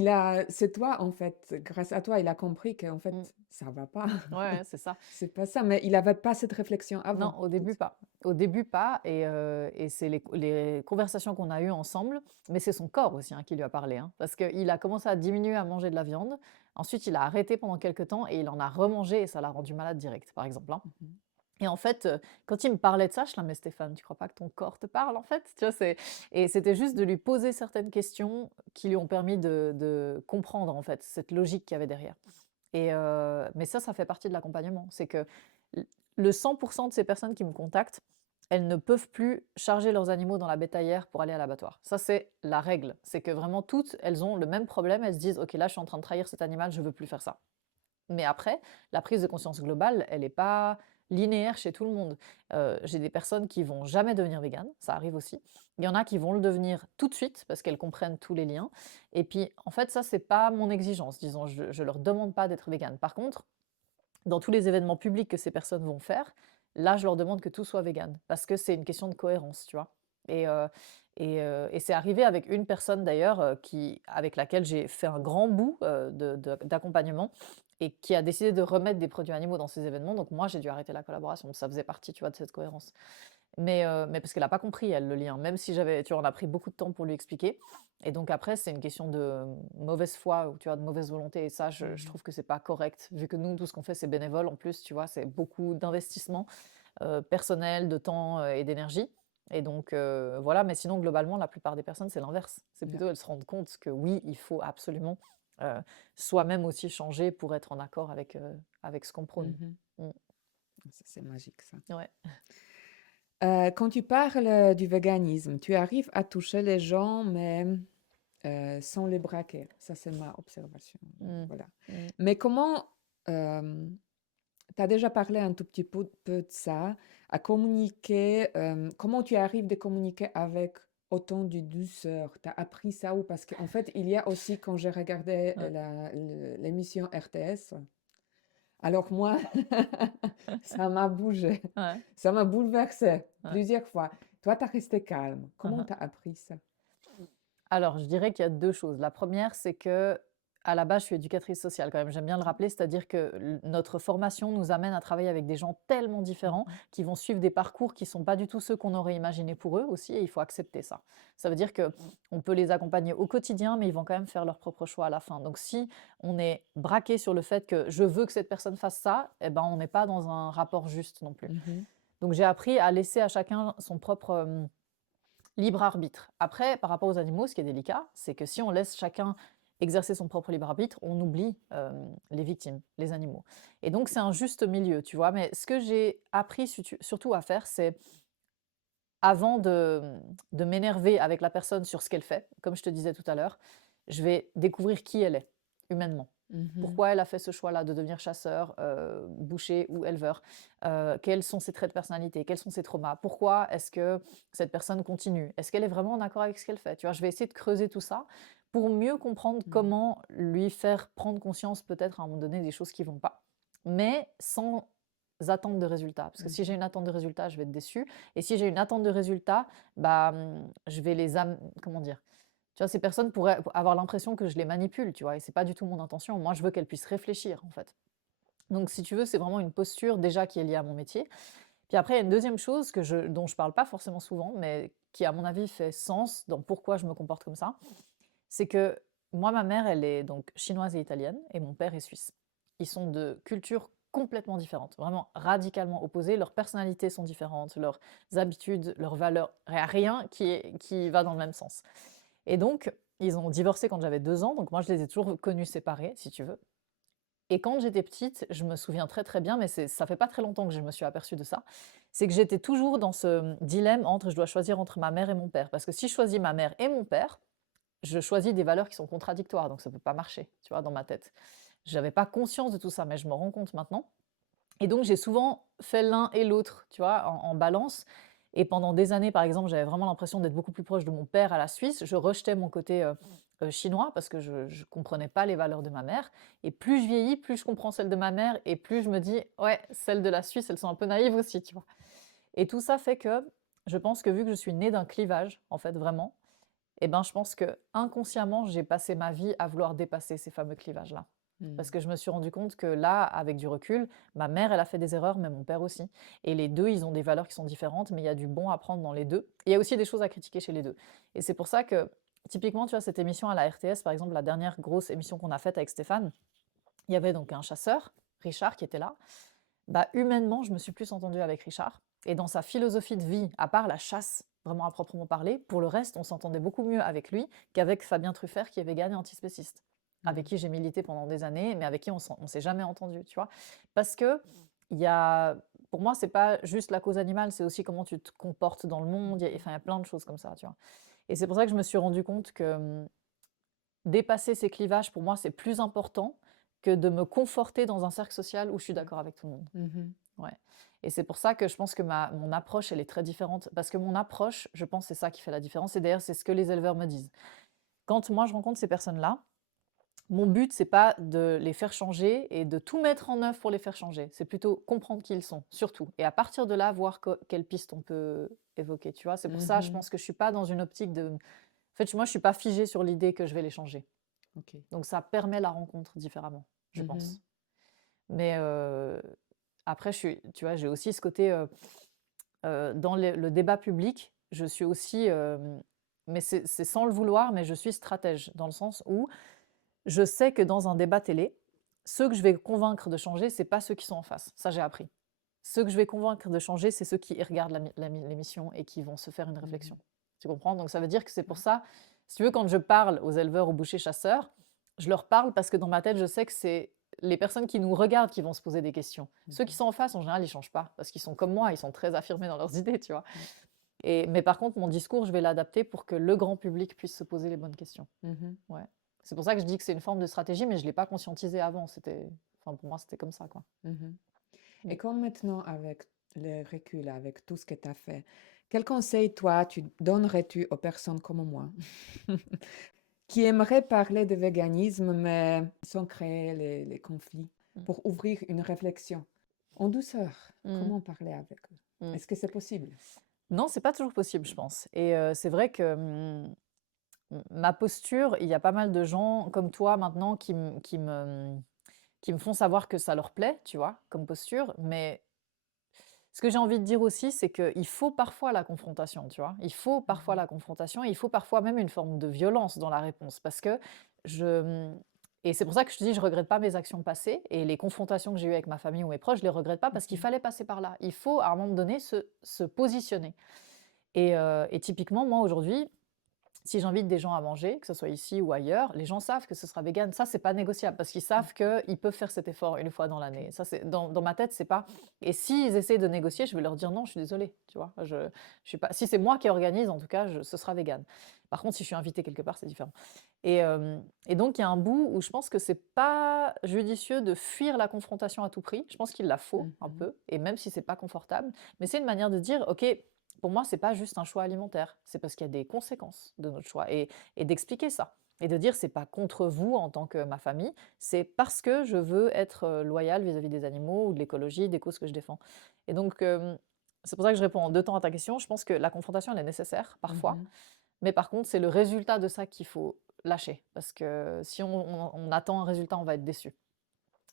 c'est toi, en fait, grâce à toi, il a compris qu'en Mm. fait, ça va pas. Ouais, ouais, c'est ça. C'est pas ça, mais il n'avait pas cette réflexion Non, avant. au début pas. Au début pas, et c'est les conversations qu'on a eues ensemble, mais c'est son corps aussi hein, qui lui a parlé, hein, parce qu'il a commencé à diminuer à manger de la viande, ensuite il a arrêté pendant quelques temps et il en a remangé et ça l'a rendu malade direct, par exemple, hein. Mhm. Et en fait, quand il me parlait de ça, je suis là: «Mais Stéphane, tu crois pas que ton corps te parle, en fait?» Tu vois? Et c'était juste de lui poser certaines questions qui lui ont permis de comprendre, en fait, cette logique qu'il y avait derrière. Mais ça fait partie de l'accompagnement. C'est que l le 100 de ces personnes qui me contactent, elles ne peuvent plus charger leurs animaux dans la bétaillère pour aller à l'abattoir. Ça, c'est la règle. C'est que vraiment toutes, elles ont le même problème. Elles se disent: «OK, là, je suis en train de trahir cet animal, je veux plus faire ça». Mais après, la prise de conscience globale, elle est pas linéaire chez tout le monde. J'ai des personnes qui vont jamais devenir véganes, ça arrive aussi. Il y en a qui vont le devenir tout de suite parce qu'elles comprennent tous les liens. Et puis, en fait, ça, c'est pas mon exigence, disons. Je leur demande pas d'être végane. Par contre, dans tous les événements publics que ces personnes vont faire, là, je leur demande que tout soit vegan parce que c'est une question de cohérence, tu vois? Et et c'est arrivé avec une personne d'ailleurs, avec laquelle j'ai fait un grand bout, d'accompagnement et qui a décidé de remettre des produits animaux dans ces événements. Donc moi, j'ai dû arrêter la collaboration. Ça faisait partie, tu vois, de cette cohérence. Mais parce qu'elle a pas compris elle, le lien, même si tu vois, on a pris beaucoup de temps pour lui expliquer et donc après c'est une question de mauvaise foi ou tu vois, de mauvaise volonté et ça je Mhm. trouve que c'est pas correct vu que nous tout ce qu'on fait c'est bénévole en plus, tu vois? C'est beaucoup d'investissement, personnel, de temps, et d'énergie et donc voilà, mais sinon globalement la plupart des personnes c'est l'inverse. C'est Ja. plutôt elles se rendent compte que oui, il faut absolument, heu, soi-même aussi changer pour être en accord avec ce qu'on prône. Mhm. Mmh. Ça, c'est magique, ça. Ouais. Quand tu parles du véganisme, tu arrives à toucher les gens, mais sans les braquer. Ça, c'est ma observation. Mmh. Voilà. Mmh. Mais comment, tu as déjà parlé un tout petit peu de ça, à communiquer, comment tu arrives de communiquer avec autant de douceur? Tu as appris ça où? Parce qu'en fait, il y a aussi, quand j'ai regardé Ouais. l'émission RTS, alors moi, ça m'a bougé, Ouais. ça m'a bouleversé Ouais. plusieurs fois. Toi, tu as resté calme. Hein, Comment hein. tu as appris ça? Alors, je dirais qu'il y a 2 choses. La première, c'est que à la base, je suis éducatrice sociale quand même, j'aime bien le rappeler, c'est-à-dire que notre formation nous amène à travailler avec des gens tellement différents Mhm. qui vont suivre des parcours qui ne sont pas du tout ceux qu'on aurait imaginés pour eux aussi, et il faut accepter ça. Ça veut dire que on peut les accompagner au quotidien, mais ils vont quand même faire leur propre choix à la fin. Donc, si on est braqué sur le fait que je veux que cette personne fasse ça, eh ben, on n'est pas dans un rapport juste non plus. Mhm. Donc, j'ai appris à laisser à chacun son propre libre arbitre. Après, par rapport aux animaux, ce qui est délicat, c'est que si on laisse chacun exercer son propre libre arbitre, on oublie les victimes, les animaux. Et donc, c'est un juste milieu, tu vois. Mais ce que j'ai appris surtout à faire, c'est avant de m'énerver avec la personne sur ce qu'elle fait, comme je te disais tout à l'heure, je vais découvrir qui elle est, humainement. Mhm. Pourquoi elle a fait ce choix-là de devenir chasseur, boucher ou éleveur? Quels sont ses traits de personnalité? Quels sont ses traumas? Pourquoi est-ce que cette personne continue? Est-ce qu'elle est vraiment en accord avec ce qu'elle fait? Tu vois, je vais essayer de creuser tout ça pour mieux comprendre Mhm. comment lui faire prendre conscience peut-être à un moment donné des choses qui vont pas, mais sans attente de résultat. Parce que si j'ai Mhm. une attente de résultat, je vais être déçue et si j'ai une attente de résultat, bah, je vais comment dire? Tu vois, ces personnes pourraient avoir l'impression que je les manipule, tu vois? Et c'est pas du tout mon intention. Moi, je veux qu'elles puissent réfléchir, en fait. Donc si tu veux, c'est vraiment une posture déjà qui est liée à mon métier. Puis après, il y a une deuxième chose dont je parle pas forcément souvent, mais qui, à mon avis, fait sens dans pourquoi je me comporte comme ça. C'est que moi, ma mère, elle est donc chinoise et italienne et mon père est suisse. Ils sont de cultures complètement différentes, vraiment radicalement opposées. Leurs personnalités sont différentes, leurs habitudes, leurs valeurs, rien qui va dans le même sens. Et donc, ils ont divorcé quand j'avais 2 ans, donc moi, je les ai toujours connus séparés, si tu veux. Et quand j'étais petite, je me souviens très, très bien, mais ça fait pas très longtemps que je me suis aperçue de ça, c'est que j'étais toujours dans ce dilemme entre je dois choisir entre ma mère et mon père. Parce que si je choisis ma mère et mon père, je choisis des valeurs qui sont contradictoires, donc ça peut pas marcher, tu vois, dans ma tête. J'avais pas conscience de tout ça, mais je me rends compte maintenant. Et donc j'ai souvent fait l'un et l'autre, tu vois, en balance. Et pendant des années, par exemple, j'avais vraiment l'impression d'être beaucoup plus proche de mon père à la Suisse. Je rejetais mon côté chinois parce que je ne comprenais pas les valeurs de ma mère. Et plus je vieillis, plus je comprends celles de ma mère et plus je me dis, ouais, celles de la Suisse, elles sont un peu naïves aussi, tu vois. Et tout ça fait que je pense que vu que je suis née d'un clivage, en fait, vraiment, eh ben, je pense que inconsciemment, j'ai passé ma vie à vouloir dépasser ces fameux clivages-là. Parce Mm. que je me suis rendu compte que là, avec du recul, ma mère, elle a fait des erreurs, mais mon père aussi. Et les deux, ils ont des valeurs qui sont différentes, mais il y a du bon à prendre dans les deux. Et il y a aussi des choses à critiquer chez les deux. Et c'est pour ça que, typiquement, tu vois, cette émission à la RTS, par exemple, la dernière grosse émission qu'on a faite avec Stéphane, il y avait donc un chasseur, Richard, qui était là. Bah, humainement, je me suis plus entendue avec Richard. Et dans sa philosophie de vie, à part la chasse, vraiment à proprement parler, pour le reste, on s'entendait beaucoup mieux avec lui qu'avec Fabien Truffert, qui est vegan et antispéciste, avec qui j'ai milité pendant des années, mais avec qui on s'est jamais entendu, tu vois. Parce que il y a, pour moi, c'est pas juste la cause animale, c'est aussi comment tu te comportes dans le monde. Enfin, il y a plein de choses comme ça, tu vois. Et c'est pour ça que je me suis rendu compte que dépasser ces clivages, pour moi, c'est plus important que de me conforter dans un cercle social où je suis d'accord avec tout le monde. Mhm. Ouais. Et c'est pour ça que je pense que mon approche, elle est très différente. Parce que mon approche, je pense, c'est ça qui fait la différence. Et d'ailleurs, c'est ce que les éleveurs me disent. Quand moi, je rencontre ces personnes-là, mon but, c'est pas de les faire changer et de tout mettre en œuvre pour les faire changer. C'est plutôt comprendre qui ils sont, surtout. Et à partir de là, voir quelle piste on peut évoquer, tu vois. C'est pour ça, je Mhm. pense que je suis pas dans une optique de... En fait, moi, je suis pas figée sur l'idée que je vais les changer. Ok. Donc, ça permet la rencontre différemment, je Mhm. pense. Mais après, tu vois, j'ai aussi ce côté... dans le débat public, je suis aussi, mais c'est sans le vouloir, mais je suis stratège, dans le sens où je sais que dans un débat télé, ceux que je vais convaincre de changer, c'est pas ceux qui sont en face. Ça, j'ai appris. Ceux que je vais convaincre de changer, c'est ceux qui regardent l'émission et qui vont se faire une réflexion. Mhm. Tu comprends? Donc ça veut dire que c'est pour ça, si tu veux, quand je parle aux éleveurs, aux bouchers, chasseurs, je leur parle parce que dans ma tête, je sais que c'est les personnes qui nous regardent qui vont se poser des questions. Ceux qui Mhm. sont en face, en général, ils changent pas parce qu'ils sont comme moi, ils sont très affirmés dans leurs idées, tu vois. Ouais. Mais par contre, mon discours, je vais l'adapter pour que le grand public puisse se poser les bonnes questions. Mhm. Ouais. C'est pour ça que je dis que c'est une forme de stratégie, mais je ne l'ai pas conscientisé avant. Enfin, pour moi, c'était comme ça, quoi. Mhm. Mm. Et comme maintenant, avec le recul, avec tout ce que tu as fait, quel conseil, toi, tu donnerais-tu aux personnes comme moi qui aimeraient parler de véganisme, mais sans créer les conflits, Mm. pour ouvrir une réflexion en douceur? Mm. Comment parler avec eux? Mm. Est-ce que c'est possible? Non, c'est pas toujours possible, je pense. Et c'est vrai que ma posture, il y a pas mal de gens comme toi maintenant qui me font savoir que ça leur plaît, tu vois, comme posture. Mais ce que j'ai envie de dire aussi, c'est qu'il faut parfois la confrontation, tu vois. Il faut parfois Mhm. la confrontation, il faut parfois même une forme de violence dans la réponse. Parce que je... Et c'est pour ça que je te dis, je regrette pas mes actions passées et les confrontations que j'ai eues avec ma famille ou mes proches, je les regrette pas parce qu'il Mhm. fallait passer par là. Il faut, à un moment donné, se positionner. Et typiquement, moi, aujourd'hui, si j'invite des gens à manger, que ce soit ici ou ailleurs, les gens savent que ce sera vegan. Ça, c'est pas négociable parce qu'ils savent qu'ils peuvent faire cet effort une fois dans l'année. Ça, c'est dans ma tête, c'est pas. Et s'ils essaient de négocier, je vais leur dire non, je suis désolée. Tu vois, je suis pas. Si c'est moi qui organise, en tout cas, ce sera vegan. Par contre, si je suis invitée quelque part, c'est différent. Et donc, il y a un bout où je pense que c'est pas judicieux de fuir la confrontation à tout prix. Je pense qu'il la faut un Mhm. peu, et même si c'est pas confortable, mais c'est une manière de dire, ok, pour moi, c'est pas juste un choix alimentaire, c'est parce qu'il y a des conséquences de notre choix et d'expliquer ça et de dire c'est pas contre vous en tant que ma famille, c'est parce que je veux être loyale vis-à-vis des animaux ou de l'écologie, des causes que je défends. Et donc c'est pour ça que je réponds en deux temps à ta question. Je pense que la confrontation elle est nécessaire parfois, Mhm. mais par contre c'est le résultat de ça qu'il faut lâcher parce que si on attend un résultat, on va être déçu.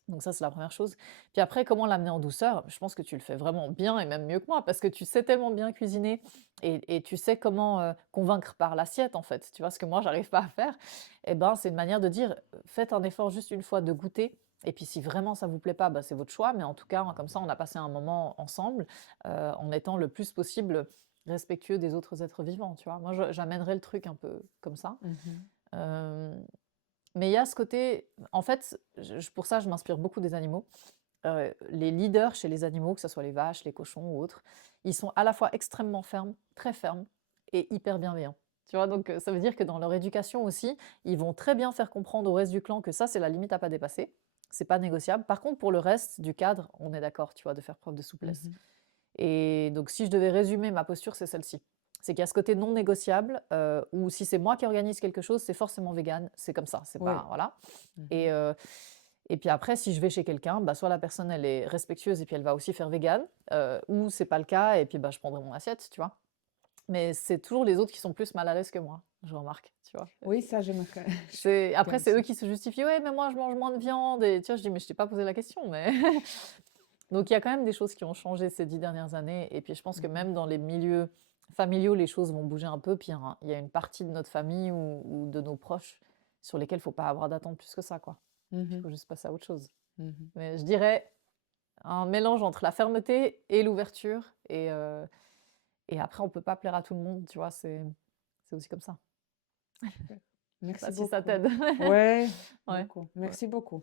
Donc ça, c'est la première chose. Puis après, comment l'amener en douceur? Je pense que tu le fais vraiment bien et même mieux que moi parce que tu sais tellement bien cuisiner et tu sais comment, convaincre par l'assiette, en fait. Tu vois? Ce que moi, j'arrive pas à faire et ben, c'est une manière de dire: «Faites un effort juste une fois de goûter et puis si vraiment ça vous plaît pas, bah, c'est votre choix, mais en tout cas, comme ça, on a passé un moment ensemble, en étant le plus possible respectueux des autres êtres vivants», tu vois? Moi, j'amènerais le truc un peu comme ça. Mhm. Hem mais il y a ce côté en fait, pour ça, je m'inspire beaucoup des animaux. Les leaders chez les animaux, que ce soit les vaches, les cochons ou autres, ils sont à la fois extrêmement fermes, très fermes et hyper bienveillants. Tu vois? Donc ça veut dire que dans leur éducation aussi, ils vont très bien faire comprendre au reste du clan que ça, c'est la limite à pas dépasser. C'est pas négociable. Par contre, pour le reste du cadre, on est d'accord, tu vois, de faire preuve de souplesse. Mhm. Et donc si je devais résumer ma posture, c'est celle-ci. C'est qu'il y a ce côté non négociable où si c'est moi qui organise quelque chose, c'est forcément vegan. C'est comme ça. C'est Oui. pas voilà. Mhm. Et puis après, si je vais chez quelqu'un, bah, soit la personne elle est respectueuse et puis elle va aussi faire vegan, ou c'est pas le cas et puis bah, je prendrai mon assiette, tu vois. Mais c'est toujours les autres qui sont plus mal à l'aise que moi, je remarque, tu vois. Oui, ça, je me Après, c'est eux aussi. qui se justifient, ouais, mais moi je mange moins de viande. Et tu vois, je dis, mais je t'ai pas posé la question. Mais donc il y a quand même des choses qui ont changé ces 10 dernières années. Et puis je pense que Mhm. même dans les milieux familiaux, les choses vont bouger un peu. Puis il y a une partie de notre famille ou de nos proches sur lesquels il faut pas avoir d'attente plus que ça, quoi. Il Mhm. faut juste passer à autre chose. Mhm. Mais je dirais un mélange entre la fermeté et l'ouverture. Et après, on peut pas plaire à tout le monde, tu vois. C'est aussi comme ça. Je sais Merci pas si ça beaucoup. t'aide. Ouais, Ouais. beaucoup. Merci beaucoup.